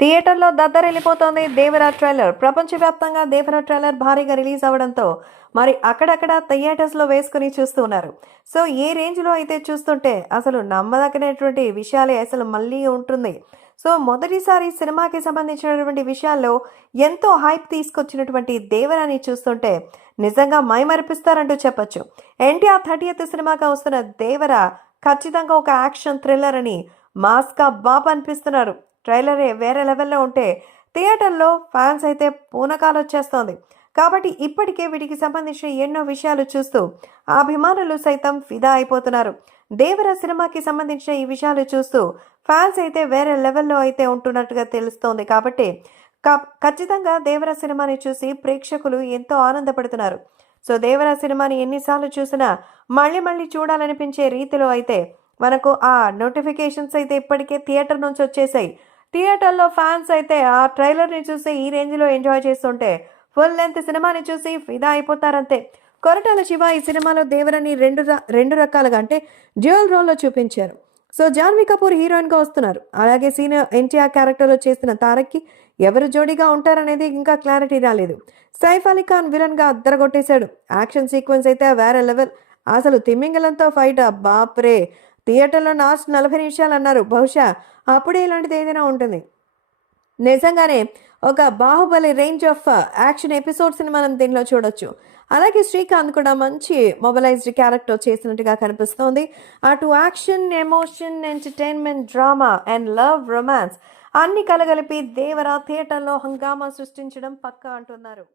థియేటర్లో దద్దరెళ్ళిపోతోంది దేవరా ట్రైలర్. ప్రపంచవ్యాప్తంగా దేవరా ట్రైలర్ భారీగా రిలీజ్ అవ్వడంతో మరి అక్కడక్కడ థియేటర్స్లో వేసుకుని చూస్తున్నారు సో ఏ రేంజ్లో అయితే చూస్తుంటే అసలు నమ్మదగినటువంటి విషయాలే అసలు మళ్ళీ ఉంటుంది. సో మొదటిసారి సినిమాకి సంబంధించినటువంటి విషయాల్లో ఎంతో హైప్ తీసుకొచ్చినటువంటి దేవరాని చూస్తుంటే నిజంగా మైమరిపిస్తారంటూ చెప్పొచ్చు. ఎన్టీఆర్ థర్టీ ఎత్ సినిమాగా వస్తున్న దేవర ఖచ్చితంగా ఒక యాక్షన్ థ్రిల్లర్ అని మాస్కా బాబు అనిపిస్తున్నారు. ట్రైలరే వేరే లెవెల్లో ఉంటే థియేటర్లో ఫ్యాన్స్ అయితే పూనకాలు వచ్చేస్తోంది. కాబట్టి ఇప్పటికే వీటికి సంబంధించిన ఎన్నో విషయాలు చూస్తూ ఆ అభిమానులు సైతం ఫిదా అయిపోతున్నారు. దేవర సినిమాకి సంబంధించిన ఈ విషయాలు చూస్తూ ఫ్యాన్స్ అయితే వేరే లెవెల్లో అయితే ఉంటున్నట్టుగా తెలుస్తోంది. కాబట్టి ఖచ్చితంగా దేవర సినిమాని చూసి ప్రేక్షకులు ఎంతో ఆనందపడుతున్నారు. సో దేవర సినిమాని ఎన్నిసార్లు చూసినా మళ్ళీ మళ్ళీ చూడాలనిపించే రీతిలో అయితే మనకు ఆ నోటిఫికేషన్స్ అయితే ఇప్పటికే థియేటర్ నుంచి వచ్చేసాయి. థియేటర్లో ఫ్యాన్స్ అయితే ఆ ట్రైలర్ని చూసి ఈ రేంజ్లో ఎంజాయ్ చేస్తుంటే ఫుల్ లెంత్ సినిమాని చూసి ఫిదా అయిపోతారంతే. కొరటాల శివ ఈ సినిమాలో దేవరని రెండు రెండు రకాలుగా అంటే డ్యూయల్ రోల్లో చూపించారు. సో జాన్వీ కపూర్ హీరోయిన్గా వస్తున్నారు. అలాగే సీనియర్ ఎన్టీఆర్ క్యారెక్టర్లో చేసిన తారక్కి ఎవరు జోడీగా ఉంటారనేది ఇంకా క్లారిటీ రాలేదు. సైఫ్ అలీ ఖాన్ విలన్గా అద్దరగొట్టేశాడు. యాక్షన్ సీక్వెన్స్ అయితే వేరే లెవెల్. అసలు తిమ్మింగలంతో ఫైట్ బాప్రే థియేటర్లో లాస్ట్ నలభై నిమిషాలు అన్నారు. బహుశా అప్పుడే ఇలాంటిది ఏదైనా ఉంటుంది. నిజంగానే ఒక బాహుబలి రేంజ్ ఆఫ్ యాక్షన్ ఎపిసోడ్స్ని మనం దీనిలో చూడొచ్చు. అలాగే శ్రీకాంత్ కూడా మంచి మొబలైజ్డ్ క్యారెక్టర్ చేసినట్టుగా కనిపిస్తోంది. అటు action emotion entertainment drama and love romance అన్ని కలగలిపి దేవరా థియేటర్లో హంగామా సృష్టించడం పక్కా అంటున్నారు.